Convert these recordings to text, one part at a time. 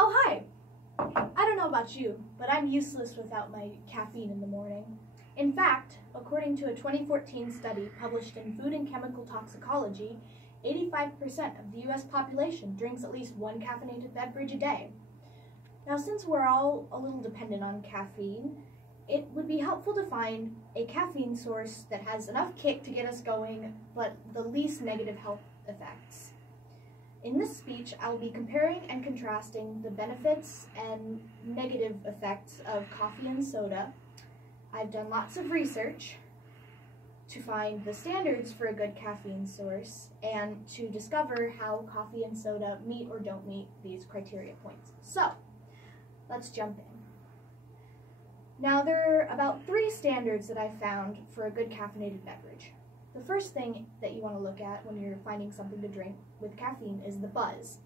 Oh, hi! I don't know about you, but I'm useless without my caffeine in the morning. In fact, according to a 2014 study published in Food and Chemical Toxicology, 85% of the U.S. population drinks at least one caffeinated beverage a day. Now, since we're all a little dependent on caffeine, it would be helpful to find a caffeine source that has enough kick to get us going, but the least negative health effects. In this speech, I will be comparing and contrasting the benefits and negative effects of coffee and soda. I've done lots of research to find the standards for a good caffeine source and to discover how coffee and soda meet or don't meet these criteria points. So, let's jump in. Now, there are about 3 standards that I've found for a good caffeinated beverage. The first thing that you want to look at when you're finding something to drink with caffeine is the buzz.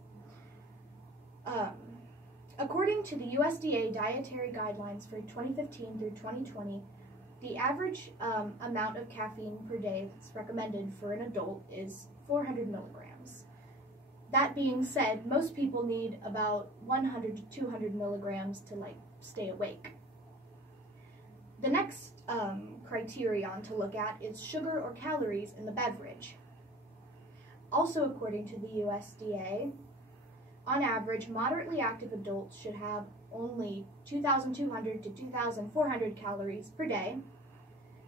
According to the USDA dietary guidelines for 2015 through 2020, the average amount of caffeine per day that's recommended for an adult is 400 milligrams. That being said, most people need about 100 to 200 milligrams to stay awake. The next criterion to look at is sugar or calories in the beverage. Also, according to the USDA, on average, moderately active adults should have only 2,200 to 2,400 calories per day,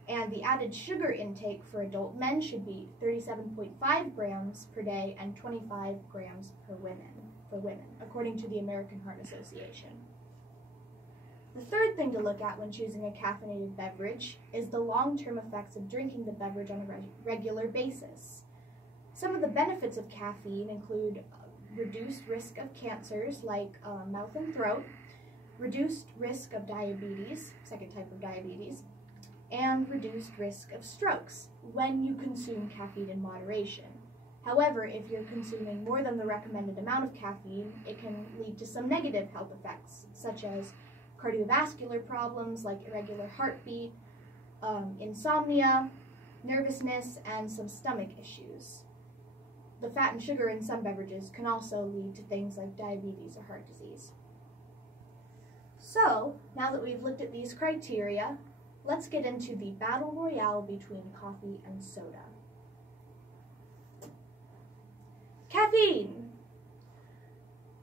and the added sugar intake for adult men should be 37.5 grams per day and 25 grams for women, according to the American Heart Association. The third thing to look at when choosing a caffeinated beverage is the long-term effects of drinking the beverage on a regular basis. Some of the benefits of caffeine include reduced risk of cancers like mouth and throat, reduced risk of diabetes, second type of diabetes, and reduced risk of strokes when you consume caffeine in moderation. However, if you're consuming more than the recommended amount of caffeine, it can lead to some negative health effects, such as cardiovascular problems like irregular heartbeat, insomnia, nervousness, and some stomach issues. The fat and sugar in some beverages can also lead to things like diabetes or heart disease. So, now that we've looked at these criteria, let's get into the battle royale between coffee and soda. Caffeine!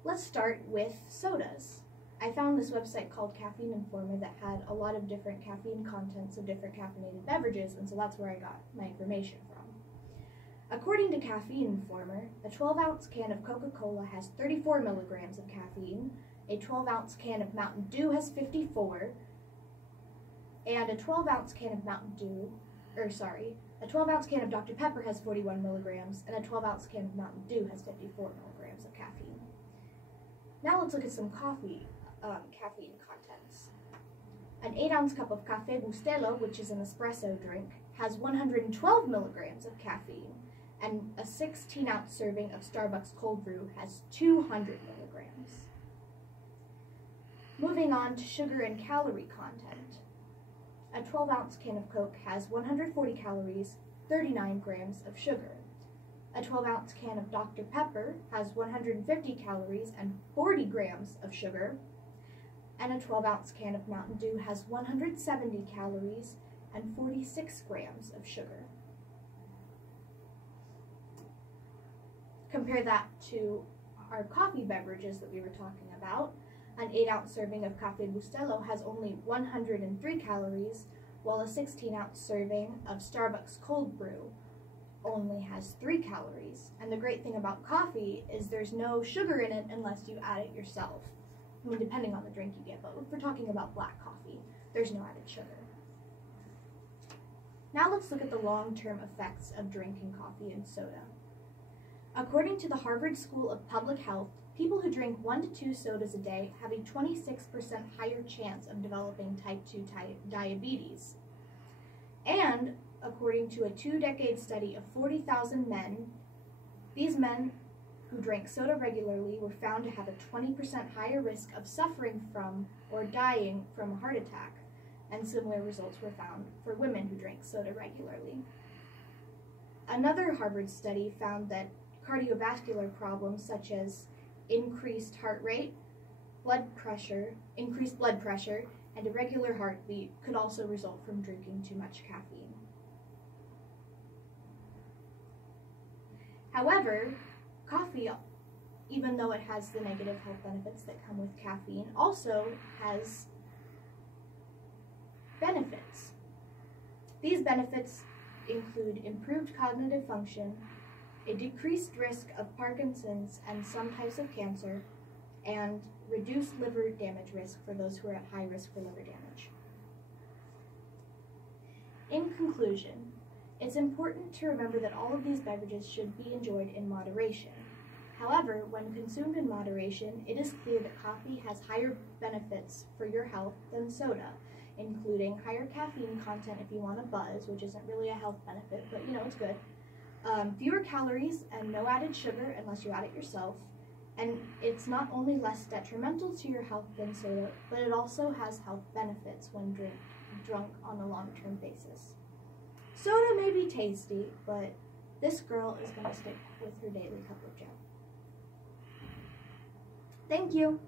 Let's start with sodas. I found this website called Caffeine Informer that had a lot of different caffeine contents of different caffeinated beverages, and so that's where I got my information from. According to Caffeine Informer, a 12-ounce can of Coca-Cola has 34 milligrams of caffeine, a 12-ounce can of Mountain Dew has 54, and a 12-ounce can of a 12-ounce can of Dr. Pepper has 41 milligrams, and a 12-ounce can of Mountain Dew has 54 milligrams of caffeine. Now let's look at some caffeine contents. An 8-ounce cup of Café Bustelo, which is an espresso drink, has 112 milligrams of caffeine, and a 16-ounce serving of Starbucks cold brew has 200 milligrams. Moving on to sugar and calorie content. A 12-ounce can of Coke has 140 calories, 39 grams of sugar. A 12-ounce can of Dr. Pepper has 150 calories and 40 grams of sugar, and a 12-ounce can of Mountain Dew has 170 calories and 46 grams of sugar. Compare that to our coffee beverages that we were talking about. An 8-ounce serving of Café Bustelo has only 103 calories, while a 16-ounce serving of Starbucks cold brew only has 3 calories. And the great thing about coffee is there's no sugar in it unless you add it yourself. I mean, depending on the drink you get, but if we're talking about black coffee, there's no added sugar. Now let's look at the long-term effects of drinking coffee and soda. According to the Harvard School of Public Health, people who drink 1 to 2 sodas a day have a 26% higher chance of developing type 2 diabetes. And according to a 2-decade study of 40,000 men, these men who drank soda regularly were found to have a 20% higher risk of suffering from or dying from a heart attack, and similar results were found for women who drank soda regularly. Another Harvard study found that cardiovascular problems such as increased heart rate, increased blood pressure, and irregular heartbeat could also result from drinking too much caffeine. However, coffee, even though it has the negative health benefits that come with caffeine, also has benefits. These benefits include improved cognitive function, a decreased risk of Parkinson's and some types of cancer, and reduced liver damage risk for those who are at high risk for liver damage. In conclusion, it's important to remember that all of these beverages should be enjoyed in moderation. However, when consumed in moderation, it is clear that coffee has higher benefits for your health than soda, including higher caffeine content if you want a buzz, which isn't really a health benefit, but you know, it's good. Fewer calories and no added sugar unless you add it yourself. And it's not only less detrimental to your health than soda, but it also has health benefits when drunk on a long-term basis. Soda may be tasty, but this girl is going to stick with her daily cup of joe. Thank you.